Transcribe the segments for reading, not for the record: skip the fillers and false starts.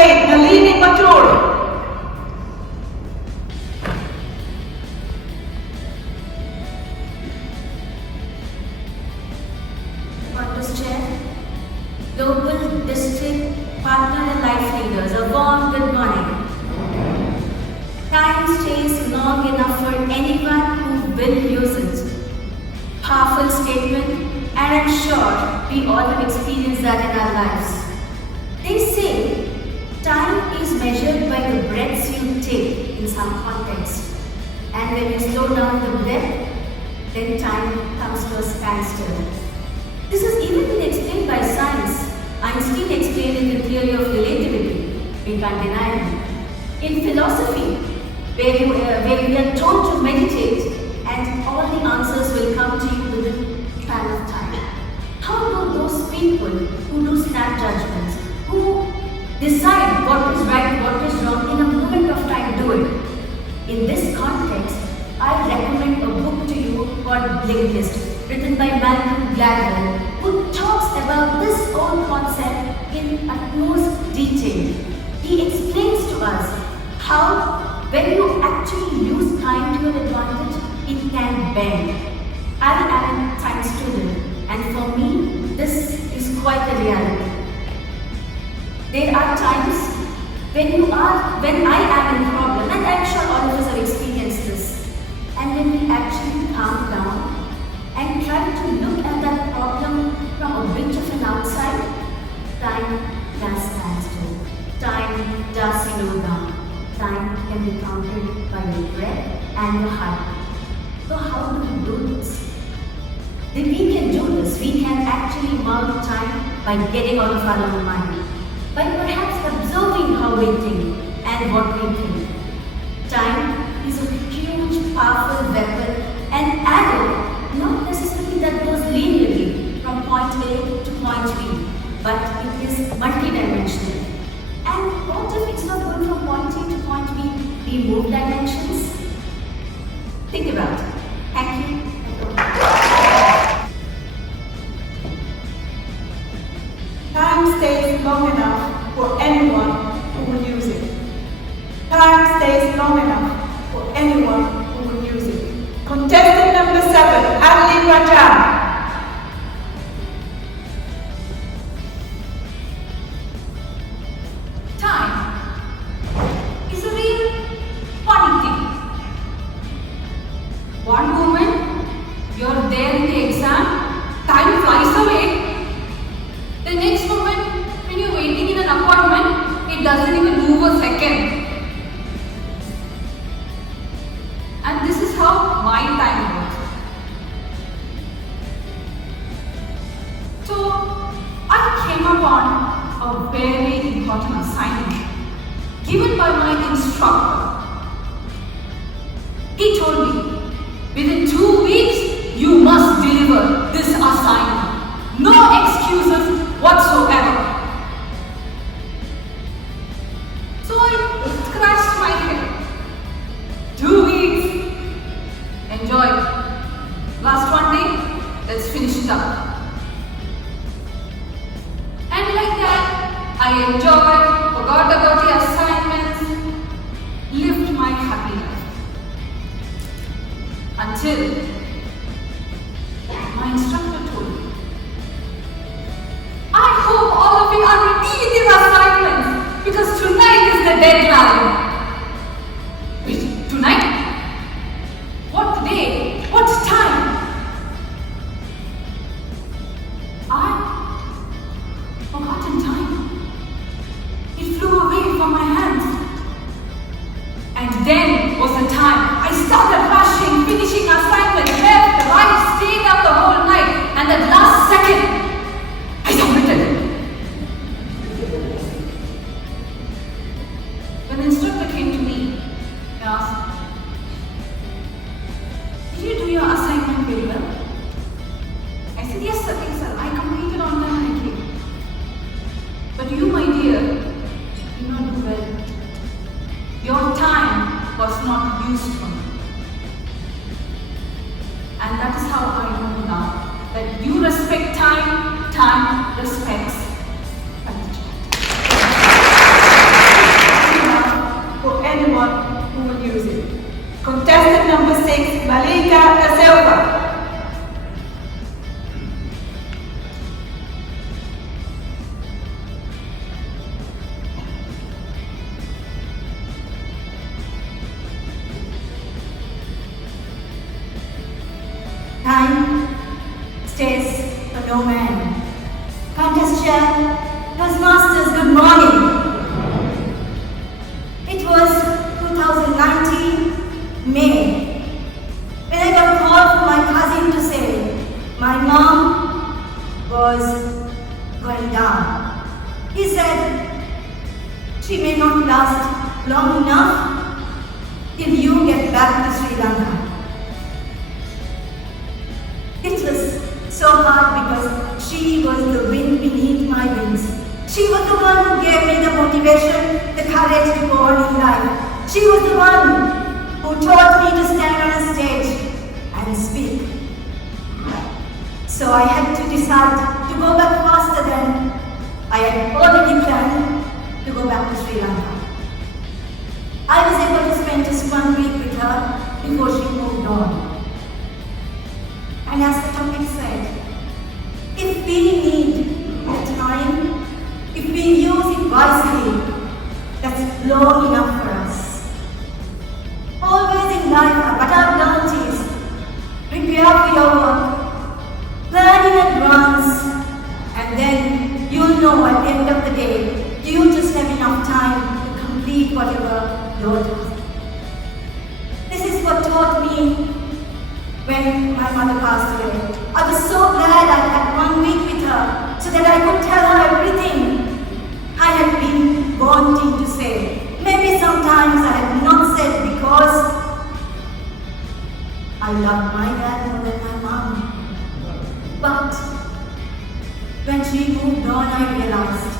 again, the leading mature. Global District Partner and Life Leaders, a warm good morning. Time stays long enough for anyone who will use it. Powerful statement, and I'm sure we all have experienced that in our lives. They say time is measured by the breaths you take in some context. And when you slow down the breath, then time comes to a standstill. This has even been explained by science. Einstein explained in the theory of relativity. We can't deny it. In philosophy, where we are told to meditate and all the answers will come to you within a span of time. How do those people who do snap judgments, who decide what is right, what is wrong in a moment of time do it? In this context, I recommend a book to you called Blinkist, written by Malcolm Gladwell, who talks about this whole concept in utmost detail. He explains to us how when you actually use time to your advantage, it can bend. I am a time student, and for me, this is quite a reality. There are times when I am in problem, and I'm sure all of us have experienced this, and when we actually calm down and try to look at that problem from a bit of an outside, time does stand still. Time does slow down. Time can be counted by your breath and your heart. So how do we do this? Then we can do this. We can actually mark time by getting out of our own mind, by perhaps observing how we think and what we think. Time is a huge, powerful weapon, an arrow, not necessarily that goes linearly from point A to point B, but it is multidimensional. And what if it's not going from point A to point B, we move dimensions? Think about it. Thank you. Time stays long enough for anyone who will use it. Time stays long enough for anyone who will use it. Contestant number 7, Adli Rajam. One moment, you're there in the exam, time flies away. The next moment, when you're waiting in an appointment, it doesn't even move a second. And this is how my time works. So, I came upon a very important assignment given by my instructor. He told me, within 2 weeks, you must deliver this assignment. No excuses whatsoever. So I scratched my head. 2 weeks. Enjoy. Last one day, let's finish it up. And like that, I enjoyed, forgot about the assignments, lived my happy life. Until my instructor told me, I hope all of you are ready with your assignments because tonight is the deadline. Which, tonight? What day? What time? I forgotten time. It flew away from my hands. And then was the time I started rushing, finishing assignment, left, right, stayed up the whole night, and at last second, I submitted. When the instructor came to me and asked, did you do your assignment very well? I said, yes sir, I completed on time and I came. But you, my dear, did not do well. Your time was not useful. And that is how I know now that you respect time, time respects. Contestant number 6, Malika Da Silva. Time stays for no man. Contest chair, Toastmasters, good morning. It was 2019, May, when I got a call from my cousin to say my mom was going down. He said she may not last long enough till you get back to Sri Lanka. It was so hard because she was the wind beneath my wings. She was the one who gave me the motivation, the courage to go on in life. She was the one who taught me to stand on a stage and speak. So I had to decide to go back faster than I had already planned to go back to Sri Lanka. I was able to spend just 1 week with her before she moved on. And as the topic said, if we need the time, if we use it wisely, that's long enough for us. Always in life, what I've learned is, prepare for your work, plan in advance, and then you'll know at the end of the day, you just have enough time to complete whatever you're doing. This is what taught me when my mother passed away. I was so glad I had 1 week with her so that I could tell her everything I had been wanting to say. Maybe sometimes I had not said because I loved my dad more than my mom. But when she moved on, I realized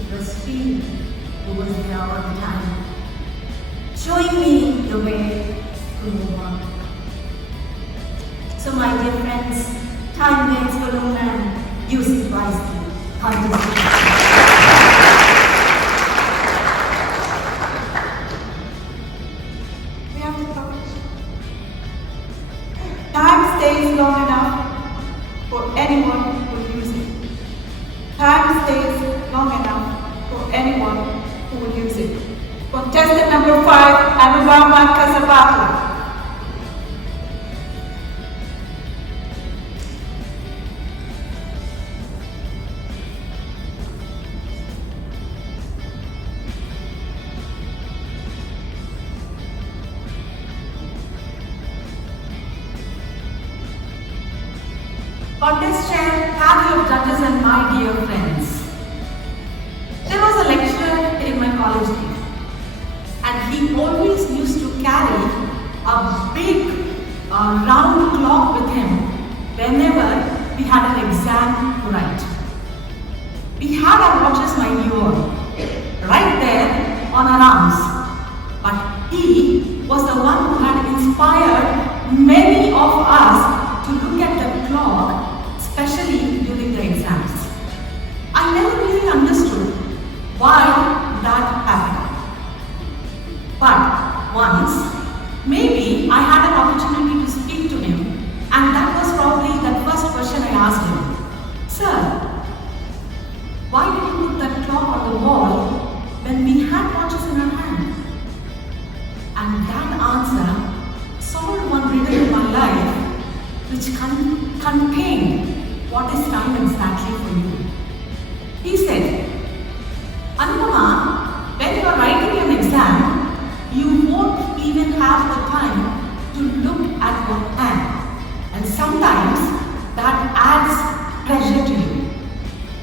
it was she who was there all the time, showing me the way to move on. So my dear friends, time waits for no man, use it wisely. We have to publish. Time stays long enough for anyone who will use it. Time stays long enough for anyone who will use it. Contestant number 5, Anubama Kasabaka. Contest chair, panel of judges and my dear friends. There was a lecturer in my college days and he always used to carry a big round clock with him whenever we had an exam to write. We had our watches, mind you all, right there on our arms. But he was the one who had inspired many of us to look at the clock, especially during the exams. I never really understood why that happened. But once, maybe I had an opportunity to speak to him, and that was probably the first question I asked him. Sir, why did you put that clock on the wall when we had watches in our hands? And that answer solved one riddle in my life which contained what is time exactly for you. He said, Anupama, when you are writing an exam, you won't even have the time to look at your hand. And sometimes that adds pressure to you.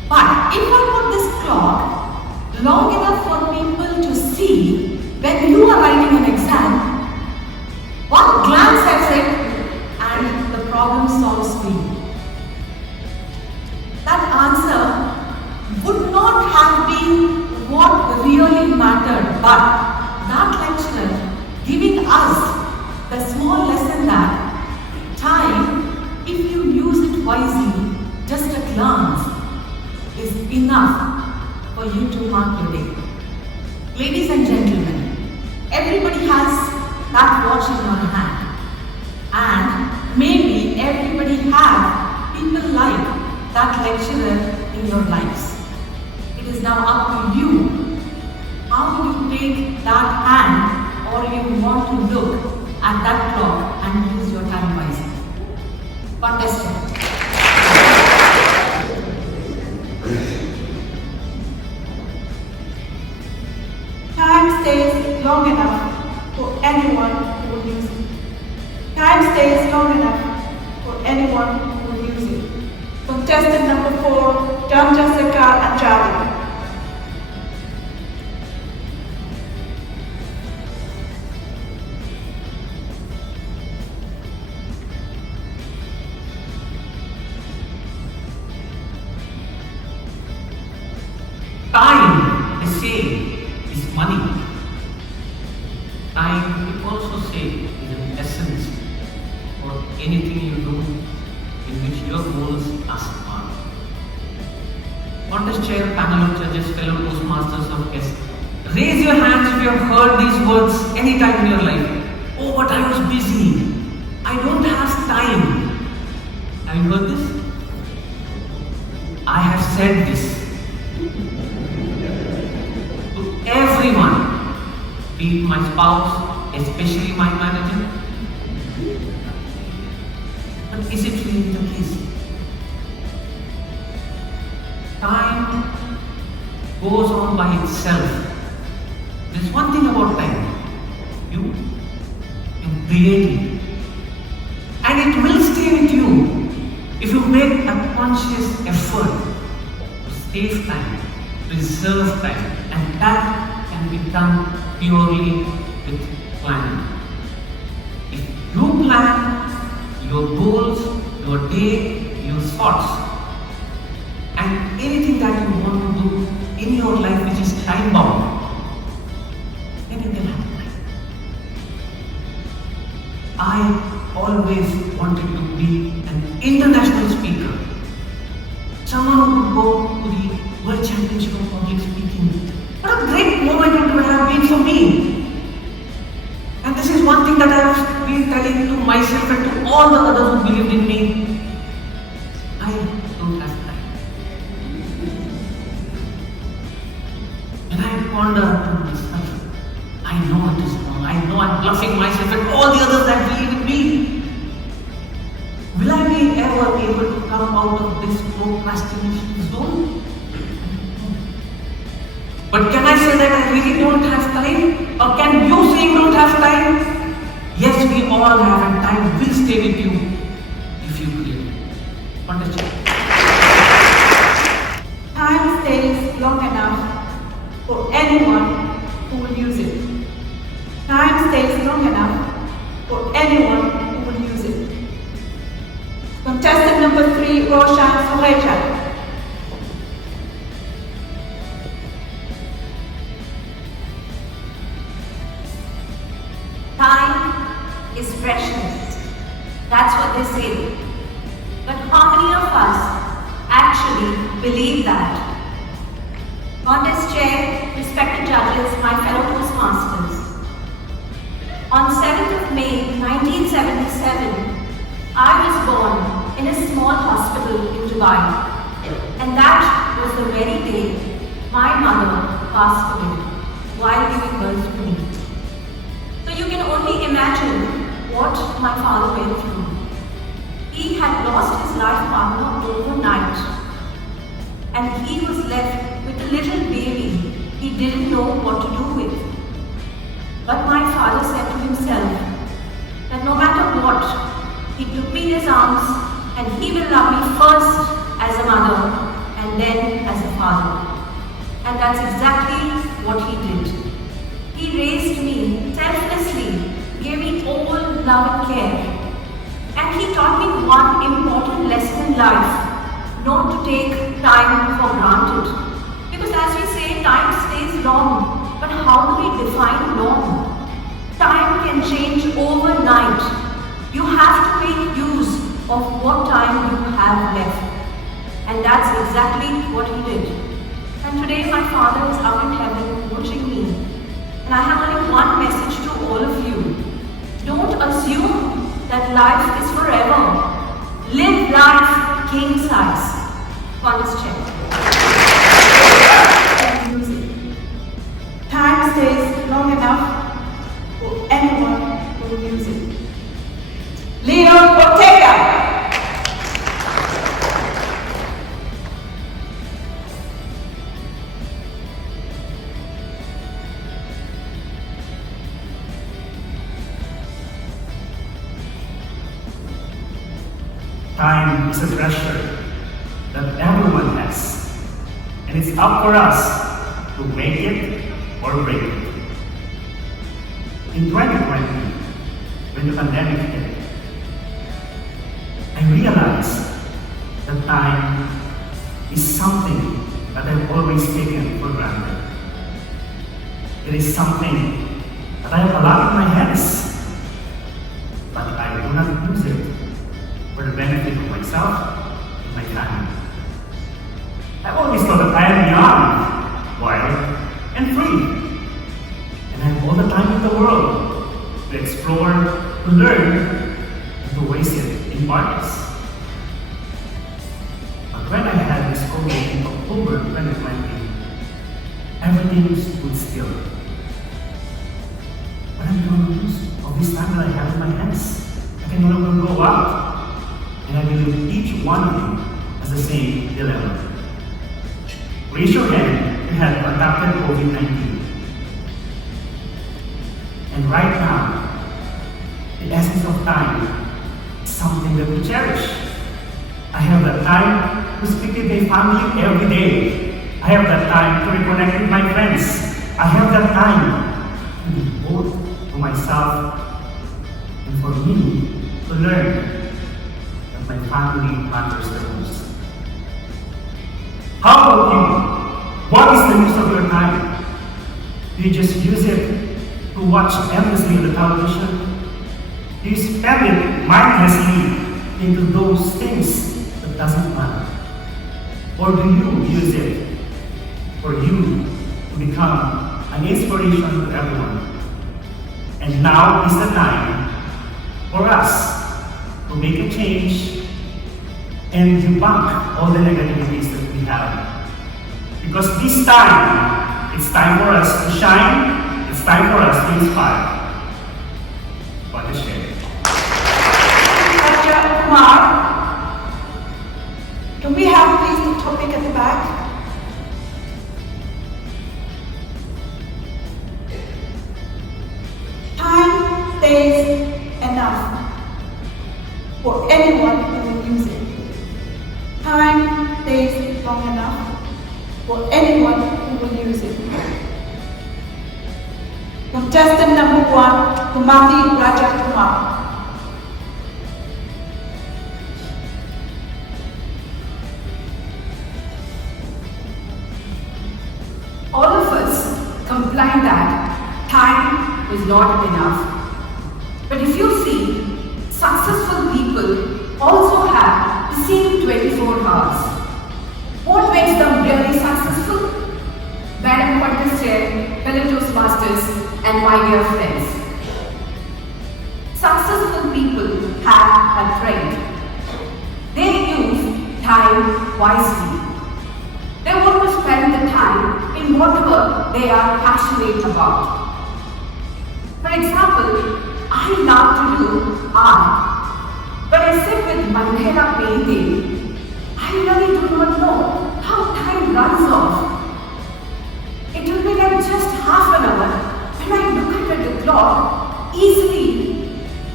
But if I put this clock long enough for people to see when you are writing an exam, one glance at it and the problem solves for you. That answer would not have been what really mattered, but that lecturer giving us the small lesson that time, if you use it wisely, just a glance is enough for you to mark your day. Ladies and gentlemen, everybody has that watch in your hand. And maybe everybody have people like that lecturer in your lives. It is now up to you. How will you take that hand, or you want to look at that clock and use your time wisely? Contestant. Time stays long enough for anyone who will use it. Time stays long enough for anyone who will use it. Contestant number 4, John, Jessica, and Charlie. Time, they say, is money. Time, we also say, is an essence for anything you do in which your goals are smart. Contest chair, panel of judges, fellow Toastmasters of guests, raise your hands if you have heard these words any time in your life. Oh, but I was busy. I don't have time. Have you heard this? I have said this to everyone, be it my spouse, especially my manager. But is it really the case? Time goes on by itself. There's one thing about time. You can create it. And it will stay with you if you make a conscious effort to save time, preserve time, and that can be done purely with planning. If you plan your goals, your day, your thoughts, and anything that you want to do in your life which is time bound, then you can have time. I always wanted to be an international speaker, someone who would go to the World Championship of Public Speaking. What a great moment it would have been for me. And this is one thing that I have been telling to myself and to all the others who believed in me. I don't have time. When I ponder to myself, I know it is wrong. I know I'm bluffing myself and all the others that believe in me. Will I be ever able to come out of this procrastination zone? But can I say that I really don't have time? Or can you say you don't have time? Yes, we all have, and time will stay with you if you create it. Understand? Time stays long enough for anyone who will use it. Time stays long enough for anyone who will use it. Contestant number 3, Roshan Surecha. Time is precious. That's what they say. But how many of us actually believe that? Contest chair, respected judges, my fellow Toastmasters. On 7th of May 1977, I was born in a small hospital in Dubai. And that was the very day my mother passed away while giving birth to me. So you can only imagine what my father went through. He had lost his life partner overnight, and he was left with a little baby he didn't know what to do with. But my father said to himself that no matter what, he took me in his arms and he will love me first as a mother and then as a father. And that's exactly what he did. He raised me selflessly, gave me all love and care. And he taught me one important lesson in life, not to take time for granted. Because as we say, time stays long, but how do we define long? Time can change overnight. You have to make use of what time you have left. And that's exactly what he did. And today my father is up in heaven watching me. And I have only one message to all of you. assume that life is forever. Live life king size. College check. Music. Time stays long enough for anyone who will use it. Leo Ortega. Time is a treasure that everyone has, and it's up for us to make it or break it. In 2020, when the pandemic hit, I realized that time is something that I've always taken for granted. It is something that I have a lot in my hands, but I do not use it for the benefit of myself and my family. I've always thought that I am young, wild, and free, and I have all the time in the world to explore, to learn, and to waste it in parties. But when I had this COVID in October 2020, everything stood still. What am I going to use of this time that I have in my hands? I can no longer go out. And I believe each one of you has the same dilemma. Raise your hand if you have contracted COVID-19. And right now, the essence of time is something that we cherish. I have the time to speak with my family every day. I have the time to reconnect with my friends. I have the time to devote to myself and for me to learn my family matters the most. How about you? What is the use of your time? Do you just use it to watch endlessly the television? Do you spend it mindlessly into those things that doesn't matter? Or do you use it for you to become an inspiration to everyone? And now is the time for us to make a change and debunk all the negativities that we have. Because this time, it's time for us to shine, it's time for us to inspire. What a shame. Dr. Kumar, can we have please the topic at the back? Time stays enough for anyone who will use it. Time stays long enough for anyone who will use it. Contestant number 1, Kumati Rajakumar. All of us complain that time is not enough. But if you see, successful people also have the same 24 hours. What makes them really successful? Madam Contestant, fellow Toastmasters, and my dear friends. Successful people have a trait. They use time wisely. They want to spend the time in whatever they are passionate about. For example, I love to do art. When I sit with Mandela painting, I really do not know how time runs off. It will be like just half an hour. When I look at the clock, easily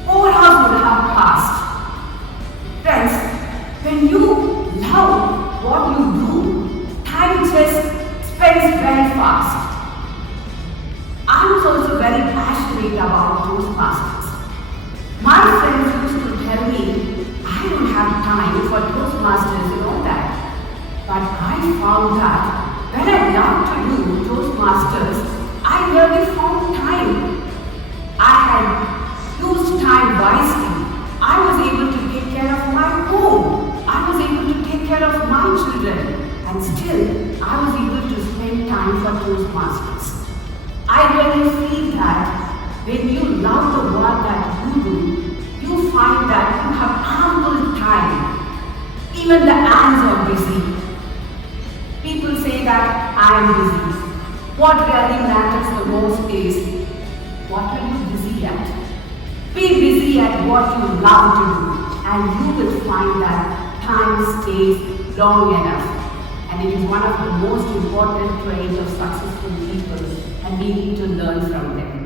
4 hours would have passed. Friends, when you love what you do, time just spends very fast. I was also very passionate about Toastmasters. My friends used to tell me, I don't have time for Toastmasters and all that. But I found that when I loved to do Toastmasters, I really found time. I had used time wisely. I was able to take care of my home. I was able to take care of my children. And still, I was able to spend time for Toastmasters. I really feel that when you love the work that you do, you find that you have ample time. Even the ants are busy. People say that I am busy. What really matters the most is, what are you busy at? Be busy at what you love to do, and you will find that time stays long enough. And it is one of the most important traits of successful people, and we need to learn from them.